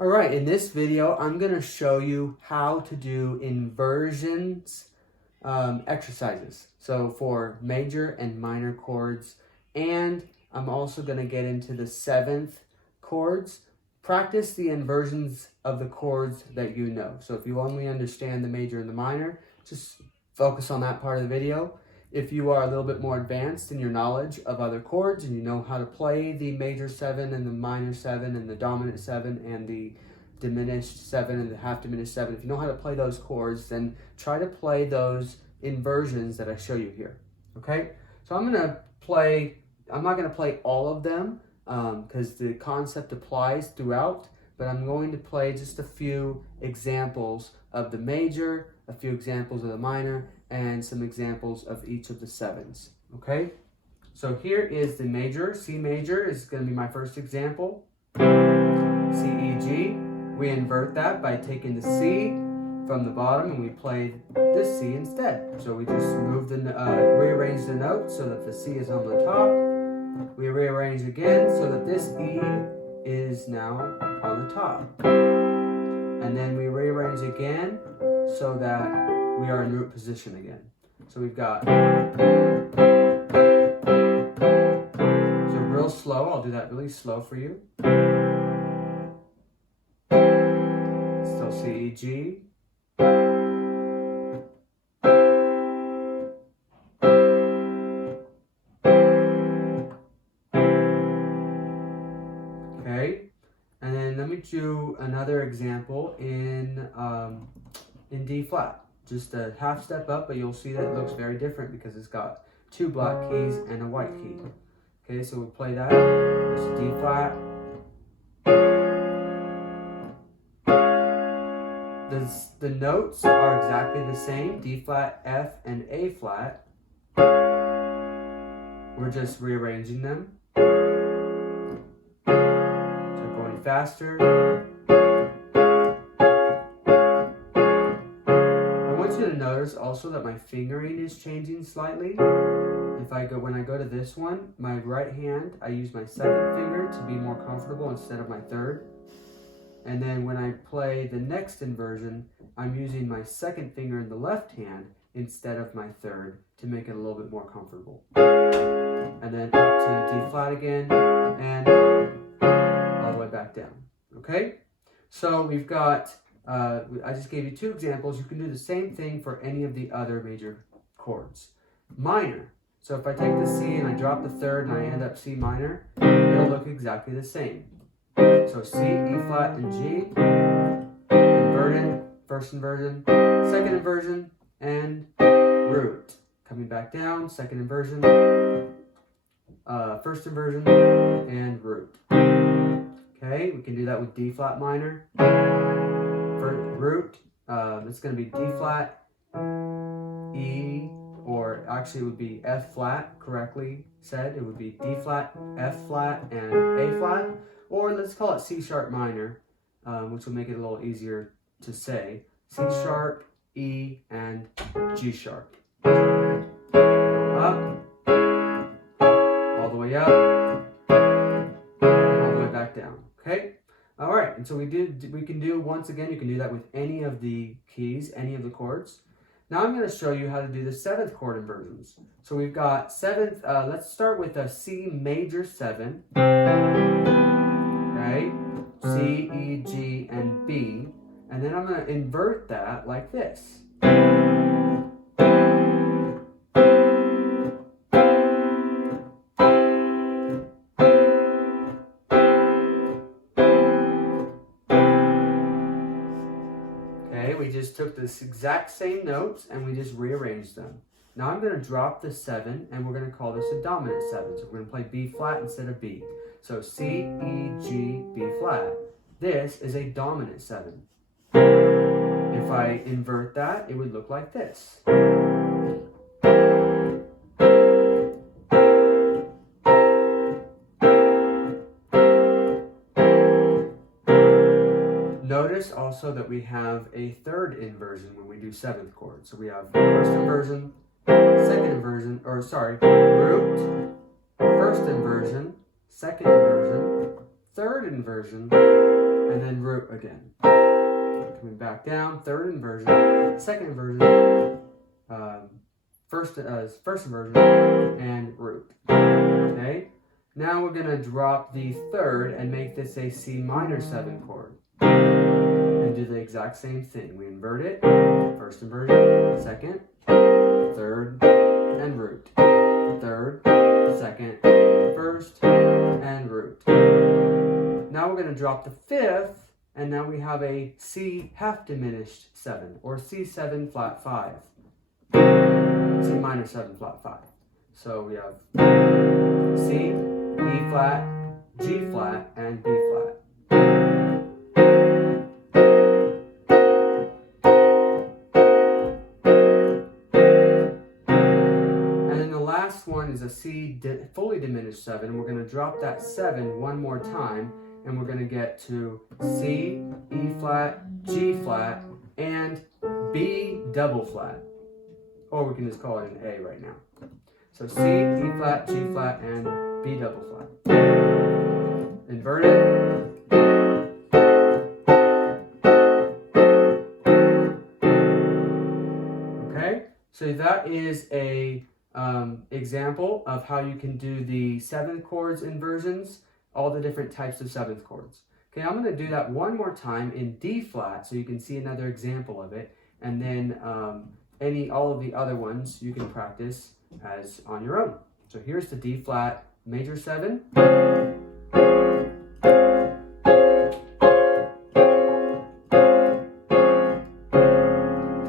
All right, in this video, I'm going to show you how to do inversions exercises. So for major and minor chords, and I'm also going to get into the seventh chords. Practice the inversions of the chords that you know. So if you only understand the major and the minor, just focus on that part of the video. If you are a little bit more advanced in your knowledge of other chords and you know how to play the major 7 and the minor 7 and the dominant 7 and the diminished 7 and the half diminished 7, if you know how to play those chords, then try to play those inversions that I show you here. Okay? So I'm not going to play all of them because the concept applies throughout, but I'm going to play just a few examples of the major, a few examples of the minor, and some examples of each of the sevens, okay? So here is the major. C major is going to be my first example. C, E, G. We invert that by taking the C from the bottom and we play this C instead. So we just rearrange the notes so that the C is on the top. We rearrange again so that this E is now on the top. And then we rearrange again so that we are in root position again. So we've got, so real slow, I'll do that really slow for you. Still C, E, G. Okay, and then let me do another example in D flat. Just a half step up, but you'll see that it looks very different because it's got two black keys and a white key. Okay, so we'll play that. There's D flat. The notes are exactly the same, D flat, F, and A flat. We're just rearranging them. So going faster. To notice also that my fingering is changing slightly. When I go to this one, my right hand, I use my second finger to be more comfortable instead of my third. And then when I play the next inversion, I'm using my second finger in the left hand instead of my third to make it a little bit more comfortable. And then up to D flat again and all the way back down. Okay? So we've got I just gave you two examples. You can do the same thing for any of the other major chords. Minor. So if I take the C and I drop the third and I end up C minor, it'll look exactly the same. So C, E flat, and G. Inverted, first inversion, second inversion, and root. Coming back down, second inversion, first inversion, and root. Okay, we can do that with D flat minor. For root, it's going to be D flat, E, or actually it would be F flat, correctly said. It would be D flat, F flat, and A flat. Or let's call it C sharp minor, which will make it a little easier to say. C sharp, E, and G sharp. Up, all the way up, all the way back down. Okay? All right, and so we can do, once again, you can do that with any of the keys, any of the chords. Now I'm going to show you how to do the seventh chord inversions. So we've got seventh, let's start with a C major 7, right? C, E, G, and B. And then I'm going to invert that like this. We just took this exact same notes and we just rearranged them. Now I'm going to drop the 7 and we're going to call this a dominant 7. So we're going to play B flat instead of B. So C, E, G, B flat. This is a dominant 7. If I invert that, it would look like this. Notice also that we have a third inversion when we do seventh chord. So we have first inversion, second inversion, root, first inversion, second inversion, third inversion, and then root again. Coming back down, third inversion, second inversion, first inversion, and root. Okay? Now we're going to drop the third and make this a C minor 7 chord. And do the exact same thing. We invert it, first inversion, second, third, and root. Third, second, first, and root. Now we're going to drop the fifth, and now we have a C half diminished 7, or C7 flat 5. C minor 7 flat 5. So we have C, E flat, G flat, and B flat. And then the last one is a C fully diminished 7. We're going to drop that 7 one more time, and we're going to get to C, E flat, G flat, and B double flat. Or we can just call it an A right now. So C, E flat, G flat, and B double flat. Invert it. Okay, so that is a example of how you can do the 7th chords inversions, all the different types of 7th chords. Okay, I'm going to do that one more time in D flat so you can see another example of it, and then all of the other ones you can practice as on your own. So here's the D flat major 7.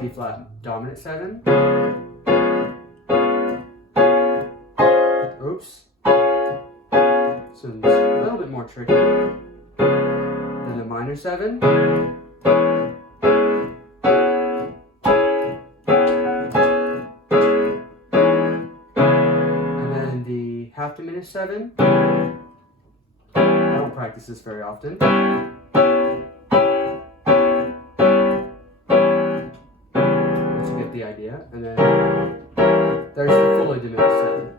D flat dominant 7. Oops. So it's a little bit more tricky. Then the minor 7. Half diminished 7. I don't practice this very often. But you get the idea. And then there's the fully diminished 7.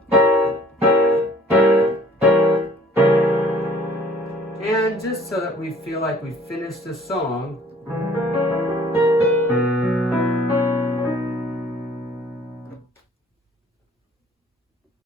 And just so that we feel like we finished the song,